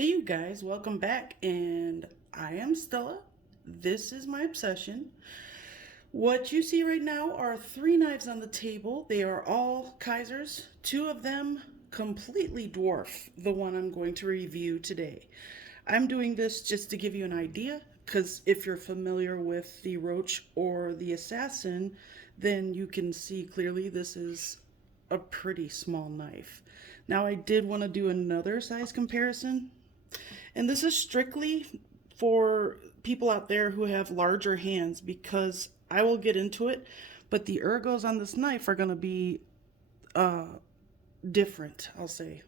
Hey, you guys, welcome back. And I am Stella. This is my obsession. What you see right now are three knives on the table. They are all Kizers. Two of them completely dwarf the one I'm going to review today. I'm doing this just to give you an idea, because if you're familiar with the Roach or the Assassin, then you can see clearly this is a pretty small knife. Now, I did want to do another size comparison, and this is strictly for people out there who have larger hands, because I will get into it, but the ergos on this knife are going to be uh, different, I'll say.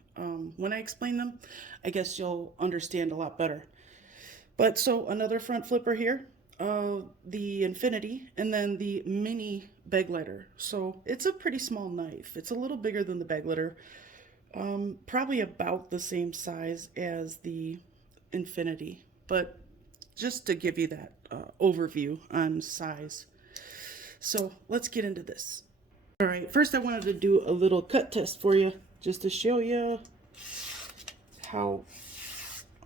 When I explain them, I guess you'll understand a lot better. But so another front flipper here, the Infinity, and then the mini bag lighter. So it's a pretty small knife. It's a little bigger than the bag lighter, probably about the same size as the Infinity. But just to give you that overview on size. So let's get into this. All right, first I wanted to do a little cut test for you, just to show you how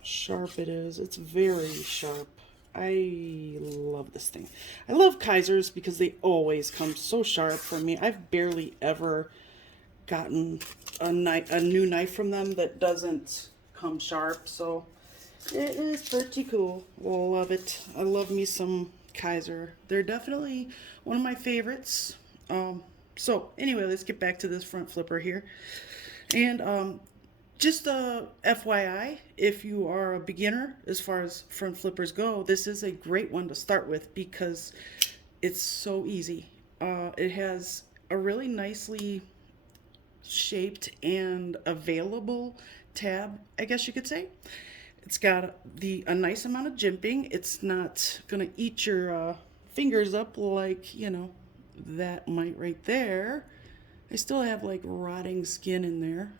sharp it is. It's very sharp. I love this thing. I love Kizers because they always come so sharp for me. I've barely ever gotten a new knife from them that doesn't come sharp, so it is pretty cool. Love it. I love me some Kizer. They're definitely one of my favorites. So anyway, let's get back to this front flipper here. And just a FYI, if you are a beginner as far as front flippers go, this is a great one to start with because it's so easy. It has a really nicely shaped and available tab, I guess you could say. It's got a nice amount of jimping. It's not gonna eat your fingers up like, that might right there. I still have like rotting skin in there.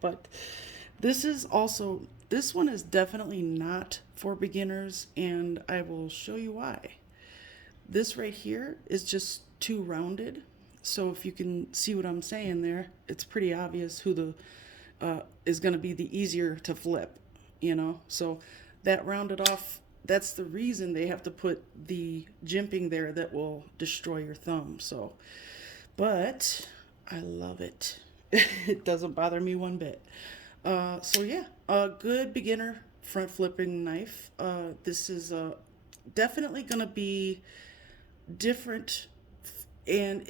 But this one is definitely not for beginners, and I will show you why. This right here is just too rounded. So if you can see what I'm saying there, it's pretty obvious who the is going to be the easier to flip, So that rounded off, that's the reason they have to put the jimping there that will destroy your thumb. So, but I love it. It doesn't bother me one bit. So yeah, a good beginner front flipping knife. This is definitely going to be different, and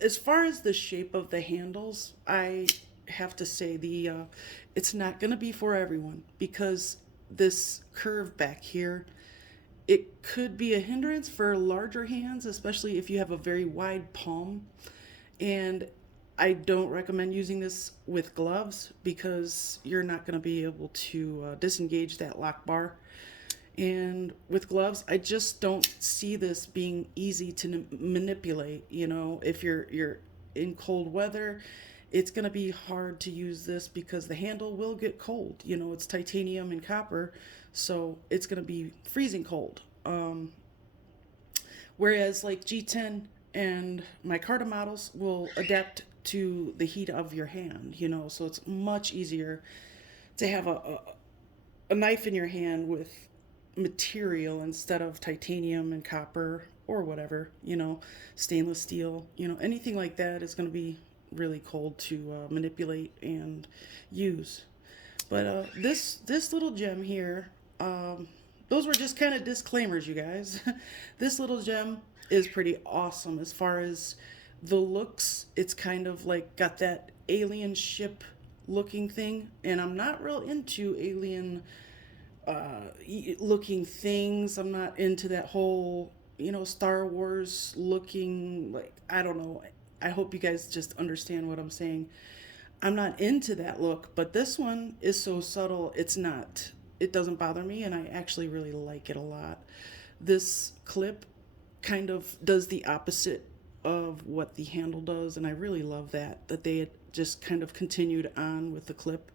as far as the shape of the handles, I have to say it's not going to be for everyone, because this curve back here, it could be a hindrance for larger hands, especially if you have a very wide palm. And I don't recommend using this with gloves because you're not going to be able to disengage that lock bar. And with gloves, I just don't see this being easy to manipulate. If you're in cold weather, it's going to be hard to use this because the handle will get cold. It's titanium and copper, so it's going to be freezing cold. Whereas like G10 and micarta models will adapt to the heat of your hand, so it's much easier to have a knife in your hand with material instead of titanium and copper or whatever, stainless steel, anything like that is going to be really cold to manipulate and use. But this little gem here, those were just kind of disclaimers, you guys. This little gem is pretty awesome as far as the looks. It's kind of like got that alien ship looking thing, and I'm not real into alien looking things. I'm not into that whole, Star Wars looking, like, I don't know. I hope you guys just understand what I'm saying. I'm not into that look, but this one is so subtle, it doesn't bother me, and I actually really like it a lot. This clip kind of does the opposite of what the handle does, and I really love that they had just kind of continued on with the clip.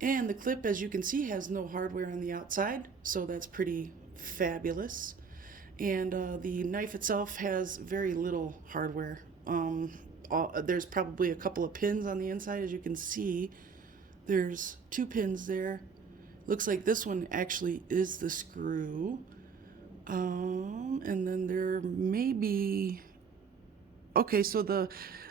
And the clip, as you can see, has no hardware on the outside, so that's pretty fabulous. And the knife itself has very little hardware. There's probably a couple of pins on the inside. As you can see, there's two pins there, Looks like this one actually is the screw. And then there may be, okay, so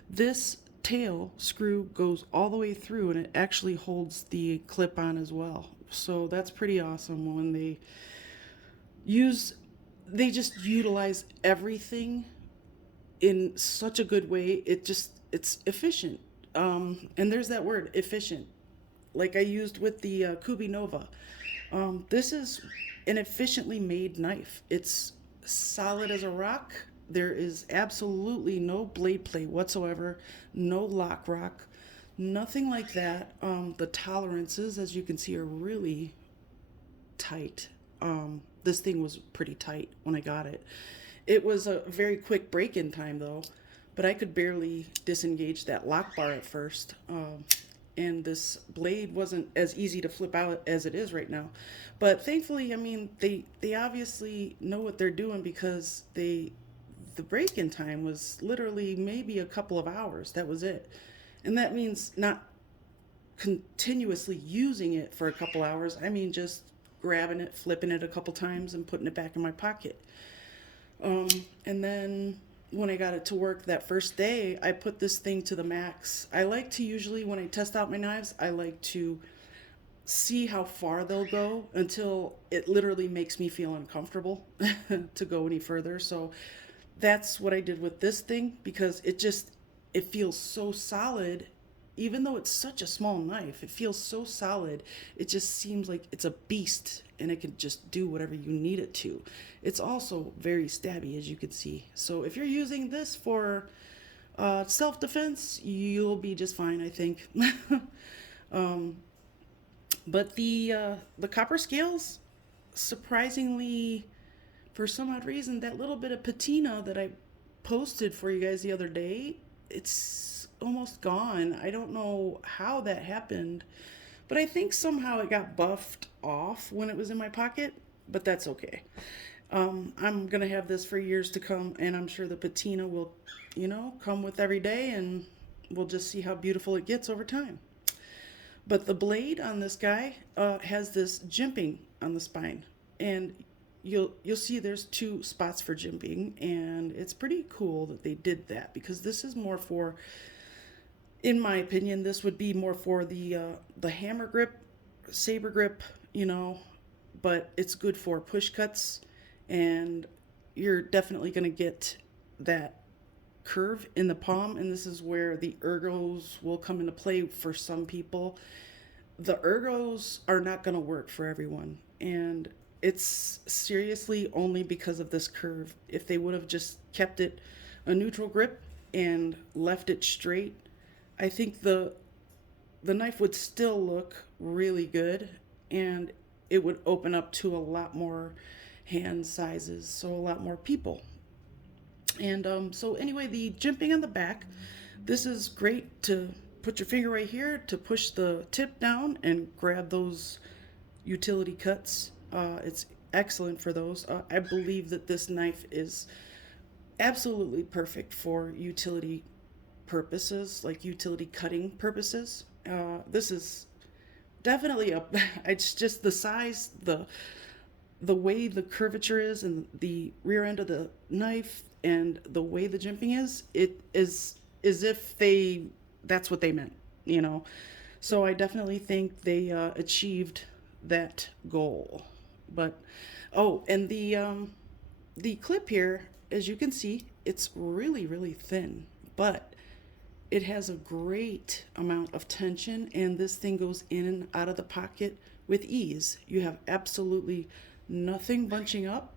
this tail screw goes all the way through and it actually holds the clip on as well. So that's pretty awesome when use they just utilize everything in such a good way. It's efficient. And there's that word, efficient, like I used with the Kubi Nova. This is an efficiently made knife. It's solid as a rock. There is absolutely no blade play whatsoever, no lock rock, nothing like that. The tolerances, as you can see, are really tight. This thing was pretty tight when I got it. It was a very quick break-in time though, but I could barely disengage that lock bar at first. And this blade wasn't as easy to flip out as it is right now. But thankfully, I mean, they obviously know what they're doing because the break-in time was literally maybe a couple of hours. That was it. And that means not continuously using it for a couple hours. I mean, just grabbing it, flipping it a couple times, and putting it back in my pocket. And then when I got it to work that first day, I put this thing to the max. I like to usually, when I test out my knives, I like to see how far they'll go until it literally makes me feel uncomfortable to go any further. So that's what I did with this thing, because it feels so solid. Even though it's such a small knife, it feels so solid. It just seems like it's a beast and it can just do whatever you need it to. It's also very stabby, as you can see. So if you're using this for self-defense, you'll be just fine, I think. But the copper scales, surprisingly, for some odd reason, that little bit of patina that I posted for you guys the other day, it's almost gone. I don't know how that happened, but I think somehow it got buffed off when it was in my pocket, but that's okay. I'm gonna have this for years to come, and I'm sure the patina will, come with every day, and we'll just see how beautiful it gets over time. But the blade on this guy has this jimping on the spine, and you'll see there's two spots for jimping, and it's pretty cool that they did that, because this is more for, in my opinion, this would be more for the hammer grip, saber grip, but it's good for push cuts, and you're definitely going to get that curve in the palm, and this is where the ergos will come into play for some people. The ergos are not going to work for everyone, and it's seriously only because of this curve. If they would have just kept it a neutral grip and left it straight, I think the knife would still look really good, and it would open up to a lot more hand sizes, so a lot more people. And so anyway, the jimping on the back, this is great to put your finger right here to push the tip down and grab those utility cuts. It's excellent for those. I believe that this knife is absolutely perfect for utility purposes, like utility cutting purposes. This is definitely it's just the size, the way the curvature is, and the rear end of the knife, and the way the jimping is, it is as if that's what they meant, So I definitely think they achieved that goal. But and the clip here, as you can see, it's really, really thin, but it has a great amount of tension, and this thing goes in and out of the pocket with ease. You have absolutely nothing bunching up,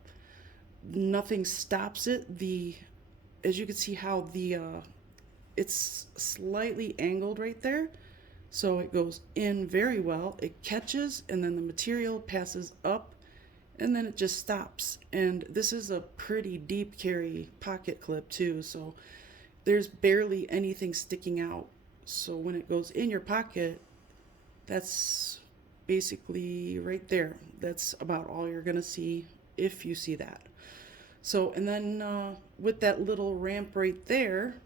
nothing stops it. As you can see how it's slightly angled right there, so it goes in very well. It catches, and then the material passes up, and then it just stops. And this is a pretty deep carry pocket clip too, so there's barely anything sticking out. So when it goes in your pocket, that's basically right there. That's about all you're gonna see, if you see that. So, and then with that little ramp right there,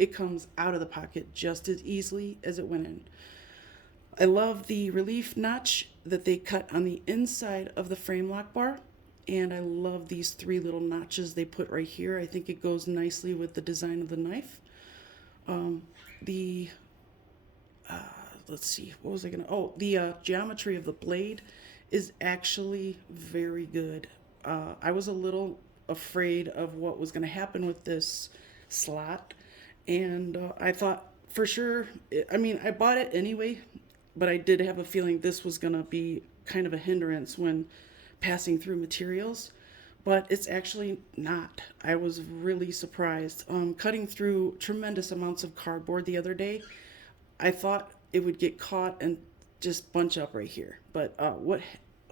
it comes out of the pocket just as easily as it went in. I love the relief notch that they cut on the inside of the frame lock bar. And I love these 3 little notches they put right here. I think it goes nicely with the design of the knife. The let's see, what was I gonna, the geometry of the blade is actually very good. I was a little afraid of what was gonna happen with this slot, and I thought for sure, I mean, I bought it anyway, but I did have a feeling this was gonna be kind of a hindrance when passing through materials, but it's actually not. I was really surprised. Cutting through tremendous amounts of cardboard the other day, I thought it would get caught and just bunch up right here. But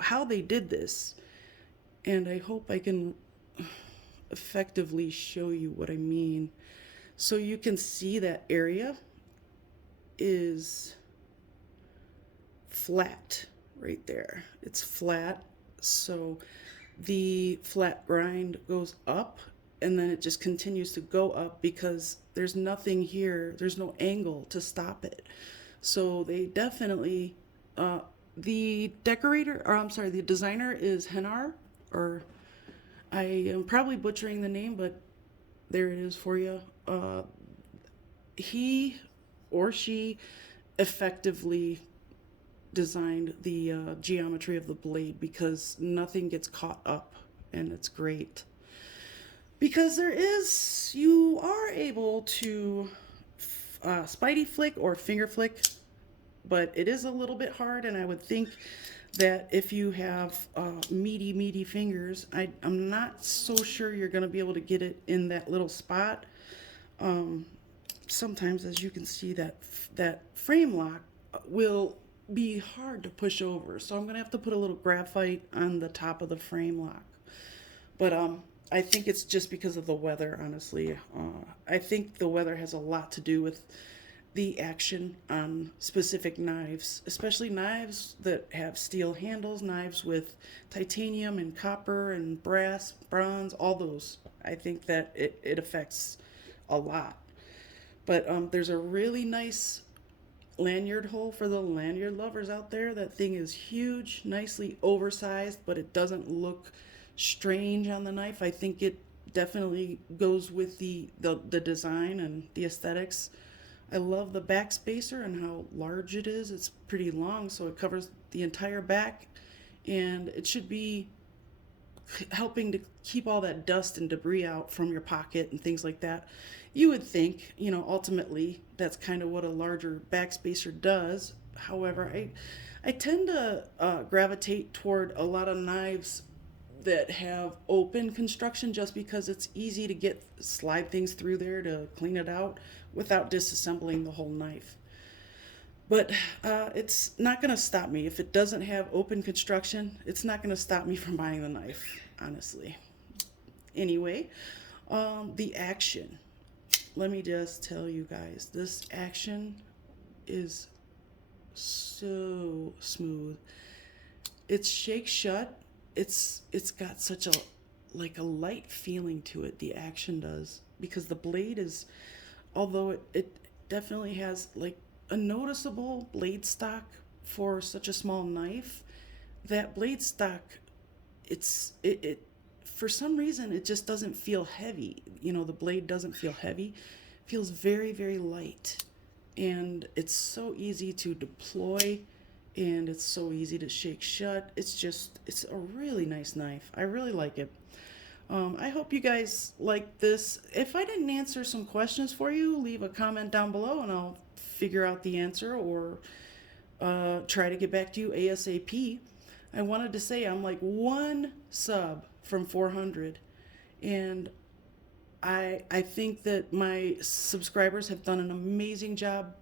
how they did this, and I hope I can effectively show you what I mean. So you can see that area is flat right there. It's flat. So the flat grind goes up and then it just continues to go up because there's nothing here. There's no angle to stop it. So they definitely, the designer is Henar, or I am probably butchering the name, but there it is for you. He or she effectively designed the geometry of the blade because nothing gets caught up, and it's great. Because you are able to spidey flick or finger flick, but it is a little bit hard, and I would think that if you have meaty fingers, I'm not so sure you're going to be able to get it in that little spot. Sometimes, as you can see, that frame lock will be hard to push over, so I'm going to have to put a little graphite on the top of the frame lock. But I think it's just because of the weather, honestly. I think the weather has a lot to do with the action on specific knives, especially knives that have steel handles, knives with titanium and copper and brass, bronze, all those. I think that it affects a lot. But there's a really nice lanyard hole for the lanyard lovers out there. That thing is huge, nicely oversized, but it doesn't look strange on the knife. I think it definitely goes with the design and the aesthetics. I love the back spacer and how large it is. It's pretty long, so it covers the entire back, and it should be helping to keep all that dust and debris out from your pocket and things like that. You would think, ultimately that's kind of what a larger back spacer does. However, I tend to gravitate toward a lot of knives that have open construction just because it's easy to slide things through there to clean it out without disassembling the whole knife. But it's not going to stop me. If it doesn't have open construction, it's not going to stop me from buying the knife, honestly. Anyway, the action. Let me just tell you guys, this action is so smooth. It's shake shut. It's got such a light feeling to it, the action does, because the blade is, although it definitely has like a noticeable blade stock for such a small knife, that blade stock, it for some reason it just doesn't feel heavy. The blade doesn't feel heavy. It feels very, very light, and it's so easy to deploy, and it's so easy to shake shut. It's a really nice knife. I really like it. I hope you guys like this. If I didn't answer some questions for you, leave a comment down below and I'll figure out the answer, or try to get back to you ASAP. I wanted to say I'm like one sub from 400, and I think that my subscribers have done an amazing job,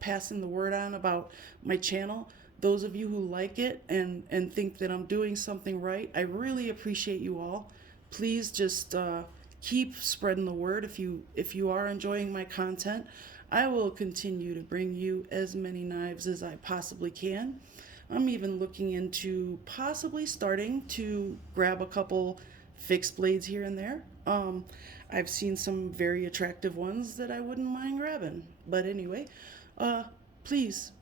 passing the word on about my channel. Those of you who like it and think that I'm doing something right, I really appreciate you all. Please just keep spreading the word. If you are enjoying my content, I will continue to bring you as many knives as I possibly can. I'm even looking into possibly starting to grab a couple fixed blades here and there. I've seen some very attractive ones that I wouldn't mind grabbing. But anyway, please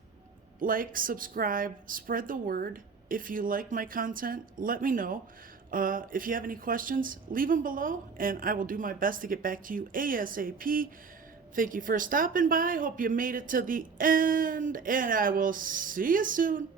like, subscribe, spread the word. If you like my content, let me know. If you have any questions, leave them below, and I will do my best to get back to you ASAP. Thank you for stopping by. Hope you made it to the end, and I will see you soon.